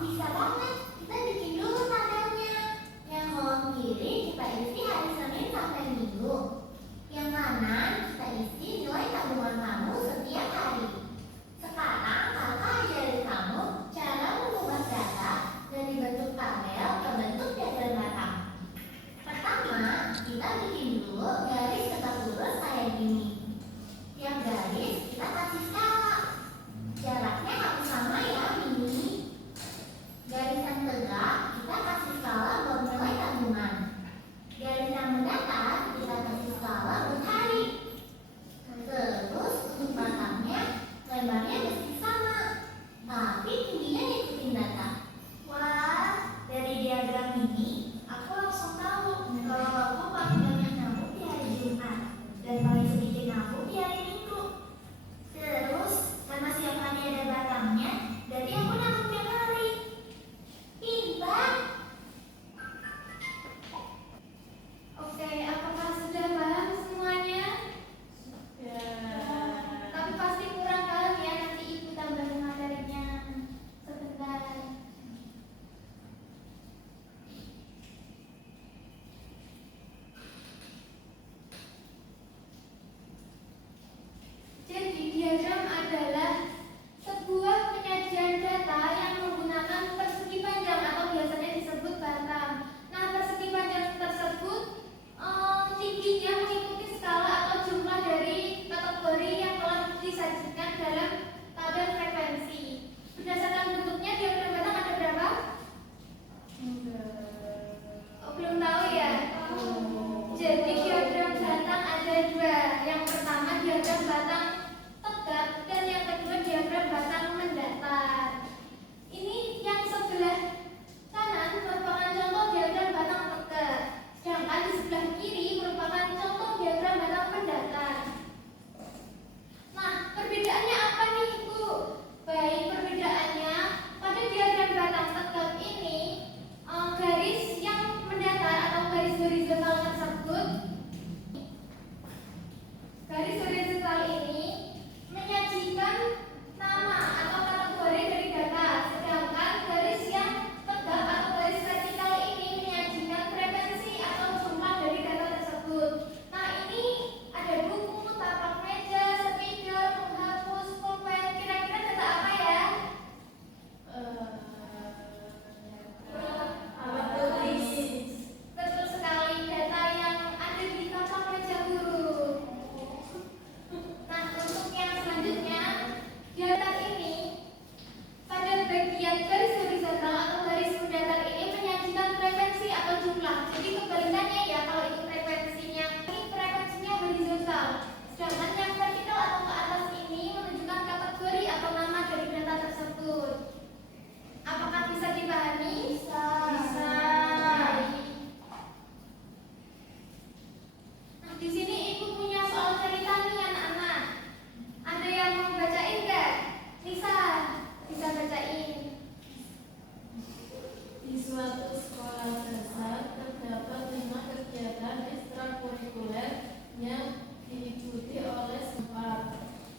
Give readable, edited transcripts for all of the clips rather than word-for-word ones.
bisa banget. Kita bikin dulu tabelnya. Yang kolom kiri kita isi hari Senin sampai Minggu. Yang kanan kita isi nilai tabungan kamu setiap hari. Sekarang kakak ajarin kamu cara mengubah data dari bentuk tabel ke bentuk diagram batang. Pertama, kita bikin dulu garis tegak lurus kayak gini. Tiap garis kita kasih skala. Jaraknya harus sama ya, Mini. Garis yang tegak kita kasih skala buat nilai tabungan. Garis yang mendatar kita kasih skala buat hari. Terus untuk batangnya lebarnya mesti sama, tapi tingginya ikutin data. Wah, dari diagram ini aku langsung tahu kalau aku paling banyak nyamuk di hari Jumat dan paling sedikit nyamuk di hari Minggu. Terus karena setiap hari ada batangnya, berarti aku nyamuk tiap hari. Pintar. Oke, apakah sudah paham semuanya? Tapi pasti kurang paham ya, nanti ibu tambahin materinya sebentar. Jadi diagram adalah sebuah penyajian data yang menggunakan persegi panjang atau biasanya disebut batang. Nah, persegi panjang tersebut tingginya mengikuti skala atau jumlah dari kategori yang telah disajikan dalam tabel frekuensi. Berdasarkan bentuknya diagram batang ada berapa? Oh, belum tahu ya? Jadi diagram batang ada dua. Yang pertama diagram batang tegak dan yang kedua diagram batang mendatar. Ini yang sebelah kanan merupakan contoh diagram batang tegak, sedangkan di sebelah kiri merupakan contoh diagram batang mendatar. Nah, perbedaannya apa nih, Ibu? Baik, perbedaannya pada diagram batang tegak ini garis yang mendatar atau garis horizontal tersebut, garis horizontal ini menyajikan nama atau kategori dari data, sedangkan garis yang tegak atau garis vertikal ini menyajikan frekuensi atau jumlah dari data tersebut. Nah, ini ada buku, tapak meja, spidol, penghapus, pulpen. Kira-kira data apa ya? Betul sekali, data yang ada di tapak meja guru. Nah, untuk yang selanjutnya, data ini pada bagian garis horizontal atau garis mendatar ini menyajikan frekuensi atau jumlah. Jadi kebalikannya ya, kalau itu frekuensinya, ini frekuensinya horizontal. Sedangkan yang vertikal atau ke atas ini menunjukkan kategori atau nama dari data tersebut. Apakah bisa dipahami? Bisa. Nah, di sini ibu punya soal cerita nih anak-anak. Ada yang mau bacain nggak? Nisa, bisa bacain. Di suatu sekolah dasar terdapat 5 kegiatan ekstrakurikuler yang diikuti oleh siswa.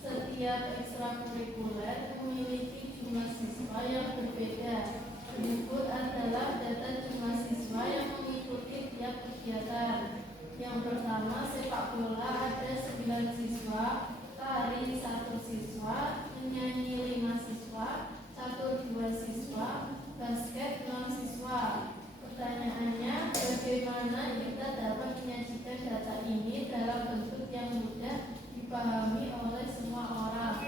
Setiap ekstrakurikuler memiliki jumlah siswa yang berbeda. Berikut adalah data jumlah siswa yang mengikuti tiap kegiatan. Yang pertama, sepak bola ada 9 siswa, tari 1 siswa, menyanyi 5 siswa, catur 2 siswa, basket 6 siswa. Pertanyaannya, bagaimana kita dapat menyajikan data ini dalam bentuk yang mudah dipahami oleh semua orang?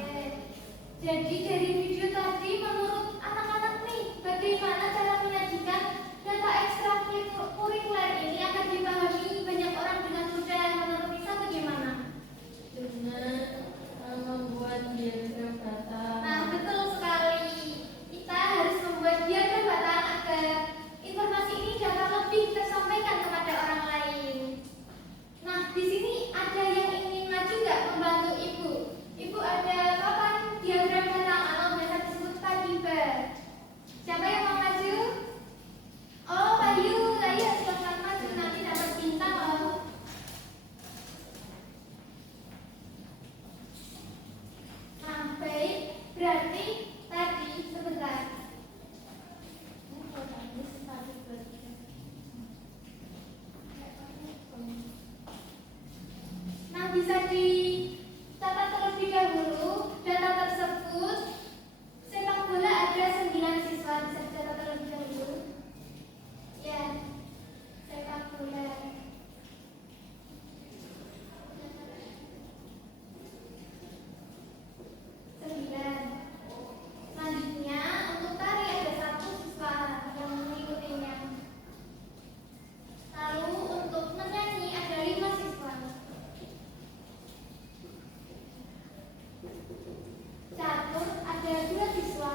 Jadi dari video tadi menurut anak-anak nih, bagaimana cara menyajikan data ekstrakurikuler ini akan dipahami banyak orang dengan mudah? Menurut Nisa bagaimana? Dengan membuat diagram data. Nah, betul sekali. Kita harus membuat diagram batang agar informasi ini dapat lebih tersampaikan kepada orang lain. Nah, di sini ada yang ingin maju nggak membantu ibu? Ibu ada papan diagram batang atau biasa disebut tadibar. siswa bisa dicatat terlebih dahulu? Ya, sepak bola. 9. Selanjutnya untuk tari ada 1 siswa yang mengikutinya. Lalu untuk menyanyi ada 5 siswa. Catur ada 2 siswa.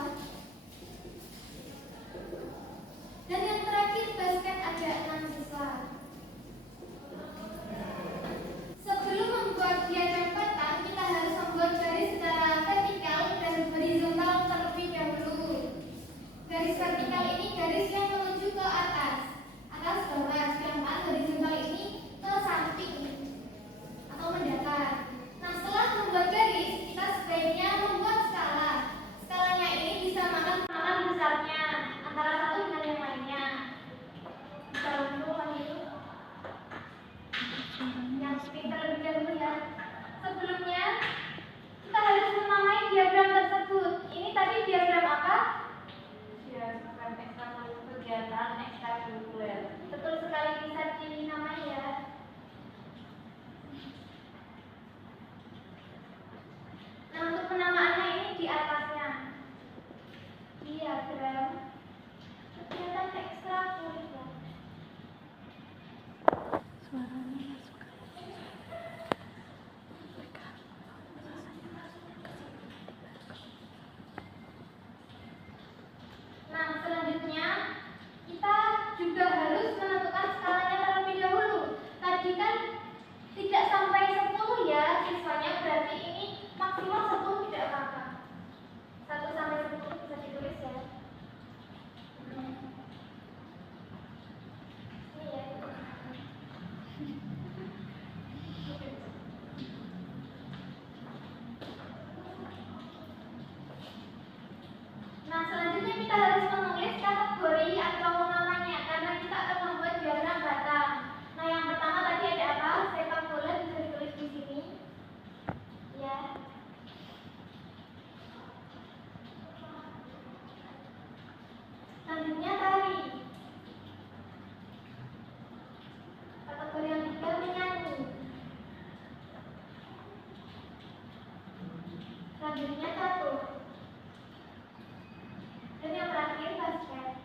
Dan yang terakhir basket ada 6 siswa. Sebelum membuat diagram batang, kita harus membuat garis secara vertikal dan horizontal terlebih dahulu. Garis vertikal ini garis yang menuju ke atas bawah, sedangkan horizontal ini ke samping atau mendatar. Nah, setelah membuat garis, kita sebaiknya membuat skala. Skalanya ini disamakan besarnya antara satu dengan yang lainnya. Bisa dulu yang pintar lebih dahulu ya. Sebelumnya kita harus menamai diagram tersebut. Ini tadi diagram apa? Diagram kegiatan ekstrakurikuler. Betul sekali, bisa dinamai ya. Nah, untuk penamaannya ini di atasnya. Diagram kegiatan ekstrakurikuler. Nah, selanjutnya kita juga harus menentukan skalanya terlebih dahulu. Tadi kan tidak sampai 10 ya siswanya, berarti ini maksimal 10 tidak apa-apa. 1 sampai 10 bisa ditulis ya. Ini ya. Nah, selanjutnya kita harus menulis kategori atau namanya karena kita akan membuat diagram batang. Nah, yang pertama tadi ada apa? Sepak bola, bisa ditulis di sini. Ya. Selanjutnya tari. Kategori yang ketiga menyanyi. Selanjutnya catur. Dan yang terakhir basket.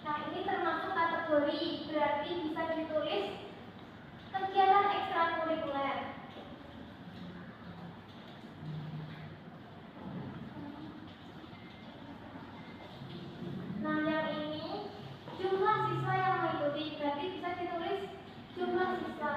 Nah, ini termasuk kategori, berarti bisa ditulis kegiatan ekstrakurikuler. Nah, yang ini jumlah siswa yang mengikuti, berarti bisa ditulis jumlah siswa.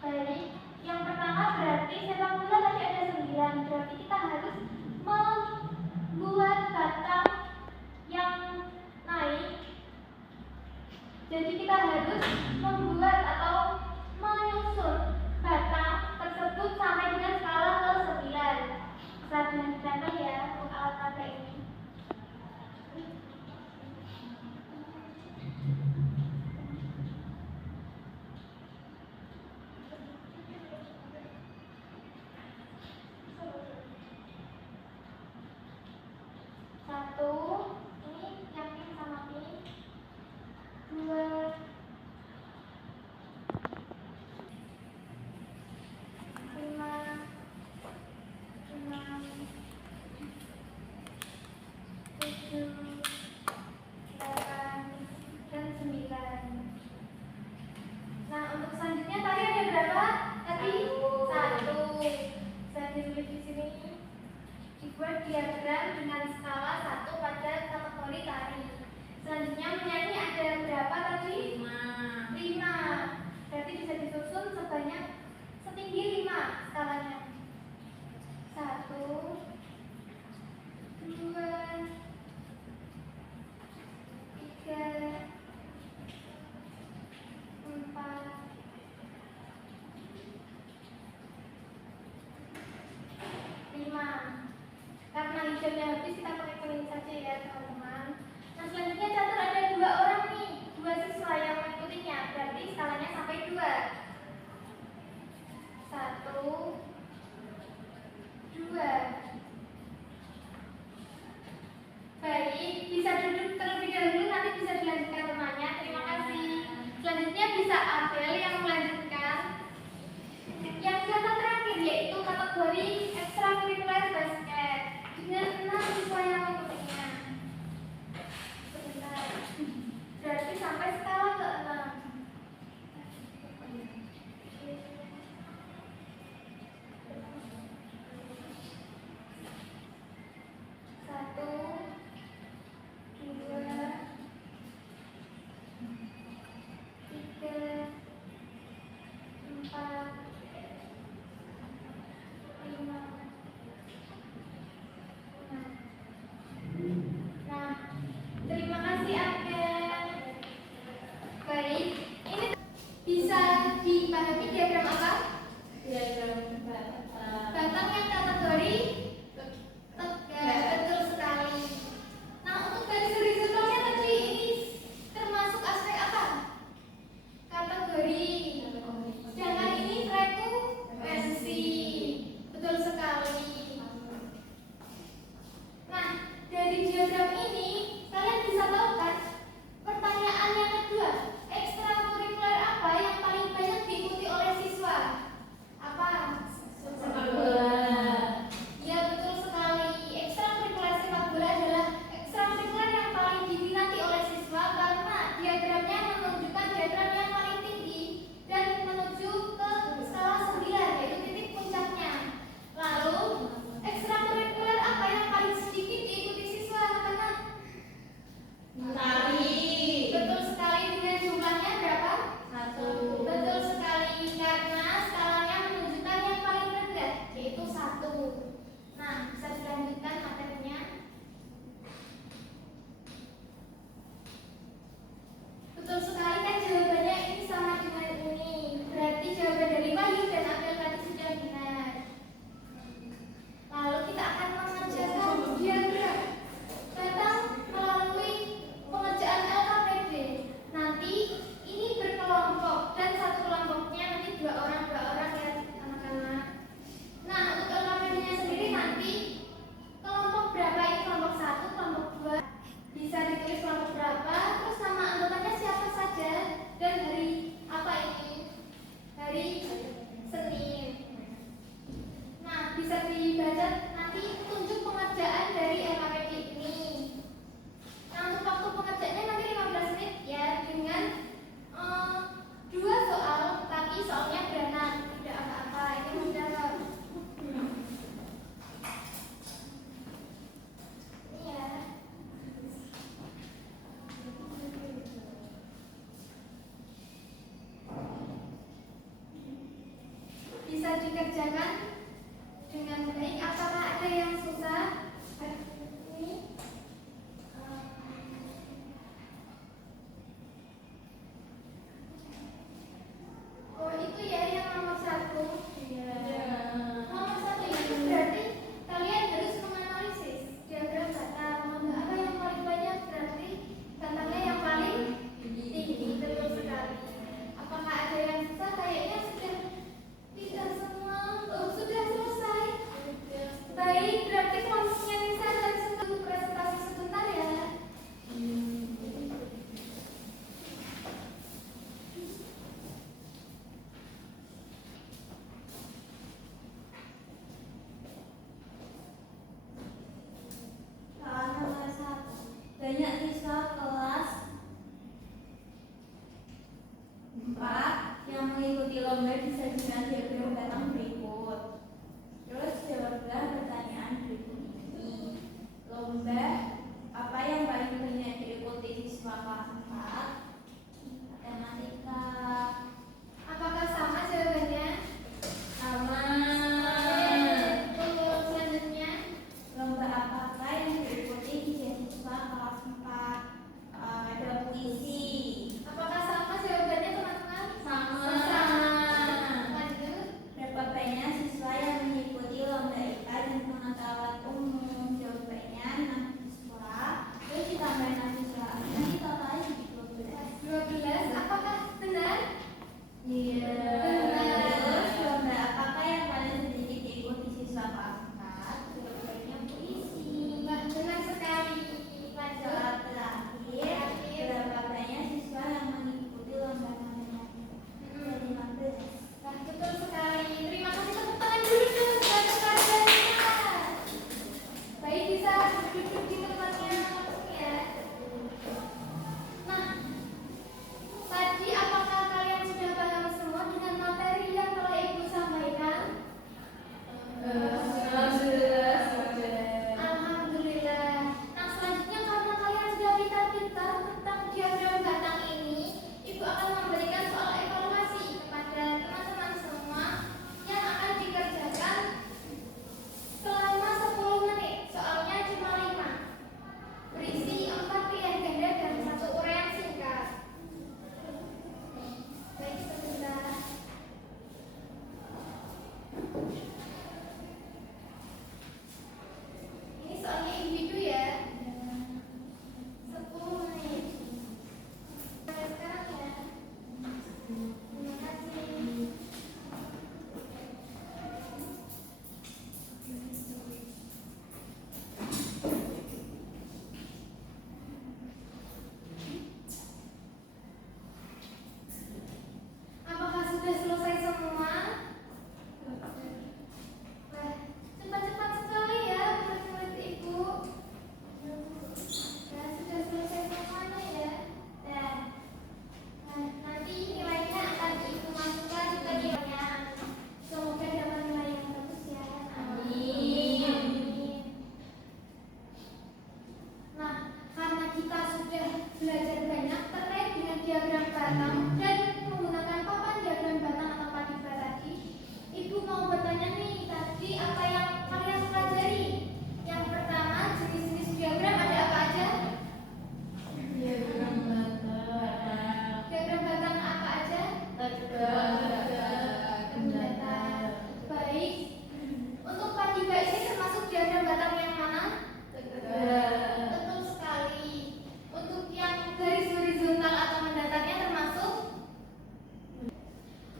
Baik, yang pertama berarti sepak bola tadi ada 9, berarti kita harus membuat batang yang naik. Jadi kita harus membuat atau menyusun batang tersebut sampai dengan skala ke 9. Bisa dengan ya untuk alat peraga ini. Satu, ini yang pink sama pink. 2, 5, 6, 7, 8, dan 9. Nah, untuk selanjutnya tadi ada berapa? Tadi 1. Bisa ditulis di sini. Dibuat diagram dengan skala 1 pada kategori tari. Selanjutnya menyanyi ada berapa tadi? 5. Berarti bisa disusun sebanyak setinggi 5 skalanya. 1, 2, 3, 4, 5. Karena hijaunya habis, kita pakai kuning saja ya teman-teman. Nah, selanjutnya catur ada 2 orang nih, 2 siswa yang mengikutinya, berarti skalanya dua. Satu, dua. Baik, bisa duduk terlebih dahulu, nanti bisa dilanjutkan temannya. Terima kasih. Selanjutnya bisa Abel yang melanjutkan. Yang kata terakhir yaitu kategori ekstrakurikuler basket dengan 6 siswa yang mengikutinya. Sebentar. Berarti sampai skala ke-6. Satu, dua, tiga, empat, lima, enam. Nah, terima kasih Agen. Baik, ini bisa dipahami diagram apa? Diagram Batang yang kategori tegak, betul sekali. Nah, untuk garis horizontalnya tadi ini termasuk aspek apa? Kategori. Sedangkan ini frekuensi. Betul sekali. Nah, dari diagram ini kalian bisa tahu kan? Pertanyaan yang kedua, ekstrakurikuler apa yang paling banyak diikuti oleh siswa? Apa? sepak bola. Ya, betul sekali. Ekstrakurikuler sepak bola adalah ekstrakurikuler yang paling diminati oleh siswa karena diagramnya menunjukkan diagram yang paling tinggi dan menuju ke skala 9, yaitu titik puncaknya. Lalu, ekstrakurikuler apa yang paling sedikit diikuti siswa? Anak-anak? Tari. Betul sekali, dengan jumlahnya berapa? 1. Betul sekali, karena skalanya menunjukkan yang paling rendah, yaitu 1. Nah, bisa dilanjutkan materinya. Betul sekali kan jawabannya ini sama dengan ini. Berarti jawaban dari Wahyu dan Abel tadi sudah benar. Lalu kita akan mengerjakan diagram batang melalui pengerjaan LKPD. Nanti ini berkelompok dan satu kelompoknya nanti 2 orang ya anak-anak. Nah, untuk LKPD-nya sendiri nanti kelompok berapa ini? Kelompok 1, kelompok 2. Bisa ditulis kelompok berapa, terus nama anggotanya siapa saja dan hari apa ini? Hari Senin. Nah, bisa dibaca nanti tunjuk pengerjaan dari LKPD ini. Nah, untuk waktu pengerjaannya nanti 15 menit ya, dengan 2 soal, tapi soalnya beranak, tidak apa-apa, ini mudah kok. Ini ya. Bisa dikerjakan dengan baik. Apakah ada yang susah? Ini oh, itu ya yang nomor 1. Nomor 1 itu berarti kalian harus menganalisis diagram batang. Mana apa yang paling banyak, berarti batangnya yang paling tinggi. Betul sekali. Apakah ada yang susah? Kayaknya sudah tidak semua. Oh, sudah selesai. Baik, berarti kelompoknya Nisa dan Sungguh presentasi sebentar ya. Nomor 1. Banyak siswa kelas 4 yang mengikuti lomba disajikan diagram batang berikut. Terus jawablah pertanyaan berikut ini. Lomba apa yang paling banyak diikuti siswa kelas 4? Matematika. Apakah sama jawabannya? Sama. Betul. Selanjutnya, Lomba apakah yang diikuti siswa kelas 4? Ada puisi. apakah sama jawabannya teman-teman? Sama. Sama. Lanjut. Berapa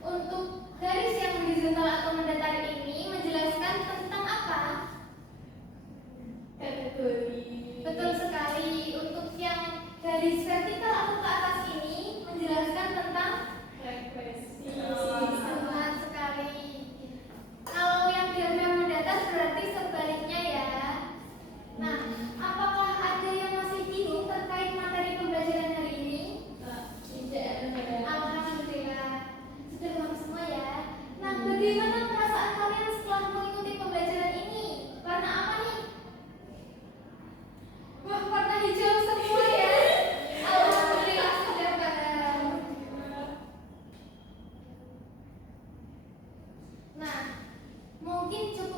Untuk garis yang horizontal atau mendatar ini menjelaskan tentang apa? Kategori. Betul sekali. Untuk yang garis vertikal atau ke atas ini menjelaskan tentang Frekuensi. tepat sekali. Kalau yang diagram mendatar berarti sebaliknya ya. Nah, apakah ada yang masih bingung terkait materi pembelajaran hari ini? Tidak. Alhamdulillah, sudah paham semua ya. Nah, bagaimana perasaan kalian setelah mengikuti pembelajaran ini? Warna apa nih? Wah, warna hijau semua ya. Alhamdulillah sudah paham. Nah, mungkin cukup